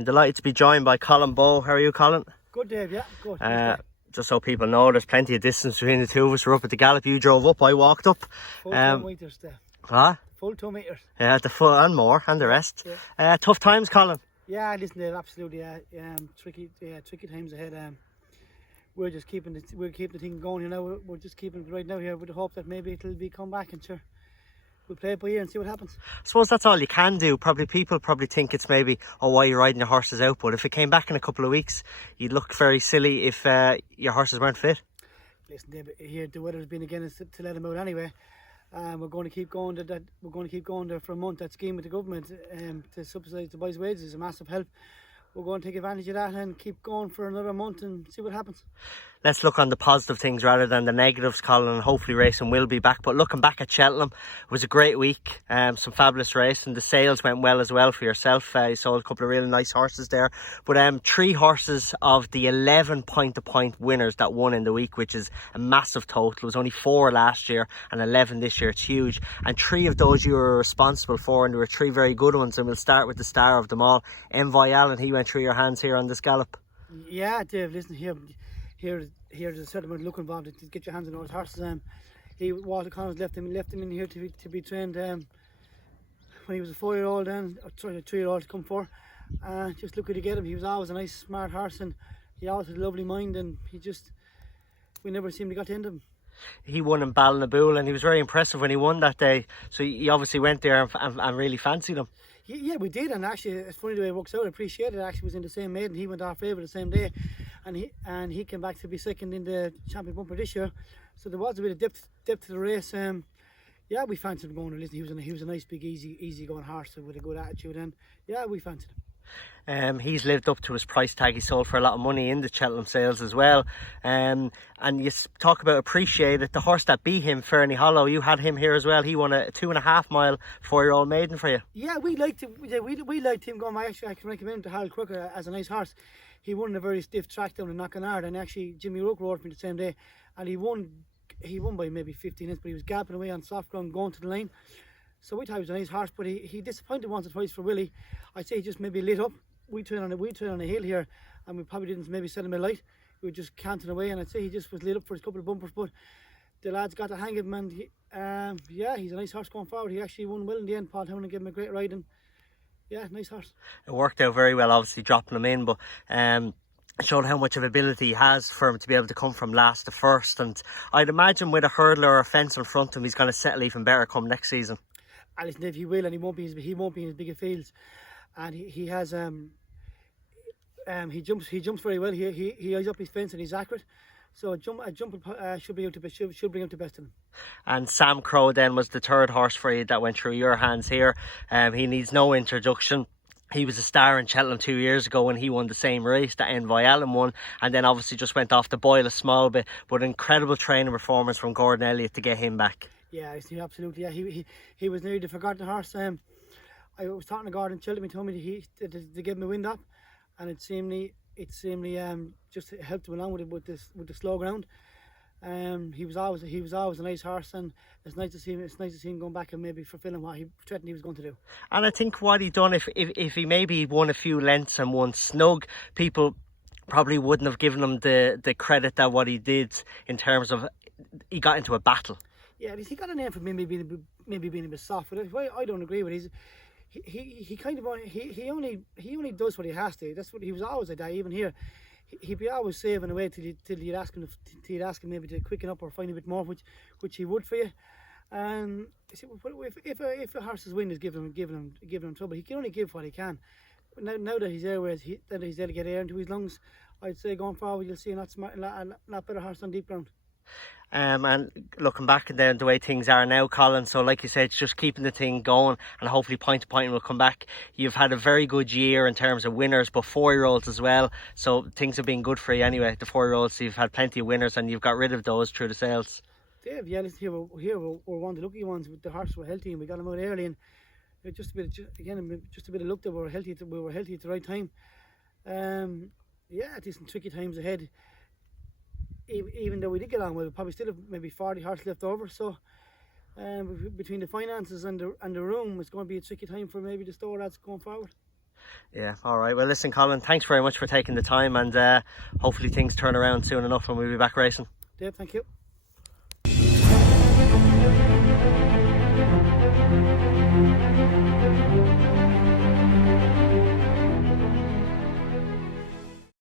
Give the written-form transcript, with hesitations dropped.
I'm delighted to be joined by Colin Bowe. How are you, Colin? Good, Dave, yeah, good. Just so people know, there's plenty of distance between the two of us. We're up at the Gallop. You drove up, I walked up. Full 2 meters there. Huh? Full 2 meters. Yeah, the full and more, and the rest. Yeah. Tough times, Colin. Yeah, listen, Dave, absolutely. Tricky times ahead. We're just keeping the thing going. You know, we're just keeping it right now here with the hope that maybe it'll be come back and sure. We'll play it by ear and see what happens. I suppose that's all you can do. People think it's maybe, oh, why you're riding your horses out. But if it came back in a couple of weeks, you'd look very silly if your horses weren't fit. Listen, David, here the weather's been again to let them out anyway. We're going to keep going. We're going to keep going there for a month. That scheme with the government to subsidise the boys' wages is a massive help. We're going to take advantage of that and keep going for another month and see what happens. Let's look on the positive things rather than the negatives, Colin, and hopefully racing will be back. But looking back at Cheltenham, it was a great week, some fabulous racing. The sales went well as well for yourself. You sold a couple of really nice horses there. But 3 horses of the 11 point-to-point winners that won in the week, which is a massive total. It was only 4 last year and 11 this year. It's huge. And 3 of those you were responsible for, and there were 3 very good ones. And we'll start with the star of them all, Envoy Allen. He went through your hands here on this gallop. Yeah, Dave, listen, here's a certain amount of look involved to get your hands on those horses. Walter Connors left him in here to be trained when he was a 4-year-old and a 3-year-old to come for. Just lucky to get him. He was always a nice, smart horse, and he always had a lovely mind, and we never seemed to get to end him. He won in Ballinabool, and he was very impressive when he won that day. So he obviously went there and really fancied him. Yeah, we did, and actually it's funny the way it works out. I appreciate it. Actually, was in the same maiden. He went off favourite the same day, and he came back to be second in the champion bumper this year. So there was a bit of depth to the race. Yeah, we fancied him going. Listen, he was a nice, big, easy going horse with a good attitude, and yeah, we fancied him. He's lived up to his price tag. He sold for a lot of money in the Cheltenham sales as well. And you talk about appreciate it. The horse that beat him, Fernie Hollow, you had him here as well. He won a 2.5 mile 4-year-old maiden for you. Yeah, we liked him. We liked him going. I can recommend him to Harold Crooker as a nice horse. He won a very stiff track down in Knockanard, and actually Jimmy Rook rode for me the same day, and he won by maybe 15 inches, but he was gapping away on soft ground going to the line. So we thought he was a nice horse, but he disappointed once or twice for Willie. I'd say he just maybe lit up. We turned on a hill here, and we probably didn't maybe set him a light. We were just canting away, and I'd say he just was lit up for a couple of bumpers. But the lads got the hang of him, and yeah, he's a nice horse going forward. He actually won well in the end. Paul Townend gave him a great ride, and yeah, nice horse. It worked out very well, obviously dropping him in, but it showed how much of ability he has for him to be able to come from last to first. And I'd imagine with a hurdler or a fence in front of him, he's going to settle even better come next season. And listen, if he will, and he won't be in as big a fields, and he has he jumps very well. He eyes up his fence and he's accurate. So a jump should bring out the best in him. And Sam Crow then was the 3rd horse for you that went through your hands here. He needs no introduction. He was a star in Cheltenham 2 years ago when he won the same race that Envoy Allen won, and then obviously just went off the boil a small bit, but incredible training performance from Gordon Elliott to get him back. Yeah, absolutely. Yeah, he was nearly the forgotten horse. I was talking to Gordon Cheltenham. He told me that they gave him a wind up, and it seemingly just helped him along with the slow ground. He was always a nice horse, and it's nice to see him going back and maybe fulfilling what he threatened he was going to do. And I think what he done, if he maybe won a few lengths and won snug, people probably wouldn't have given him the credit that what he did in terms of he got into a battle. Yeah, he got a name for maybe being a bit soft, but I don't agree with it. He only does what he has to. That's what he was always like that. Even here, he'd be always saving away till you'd ask him maybe to quicken up or find a bit more, which he would for you. And if a horse's wind is giving him trouble, he can only give what he can. Now that he's there, that he's there to get air into his lungs, I'd say going forward you'll see a lot better horse on deep ground. And looking back and then the way things are now, Colin, so like you said, it's just keeping the thing going, and hopefully point to point will come back. You've had a very good year in terms of winners, but 4-year-olds as well, so things have been good for you anyway. The 4-year-olds, you've had plenty of winners and you've got rid of those through the sales. Dave, yeah, listen, here we're one of the lucky ones. With the horses were healthy and we got them out early, and just a bit of luck that we were healthy at the right time. Yeah, decent tricky times ahead. Even though we did get on well, we probably still have maybe 40 horses left over. So between the finances and the room, it's going to be a tricky time for maybe the store lads going forward. Yeah, all right. Well, listen, Colin, thanks very much for taking the time, and hopefully things turn around soon enough and we'll be back racing. Dave, thank you.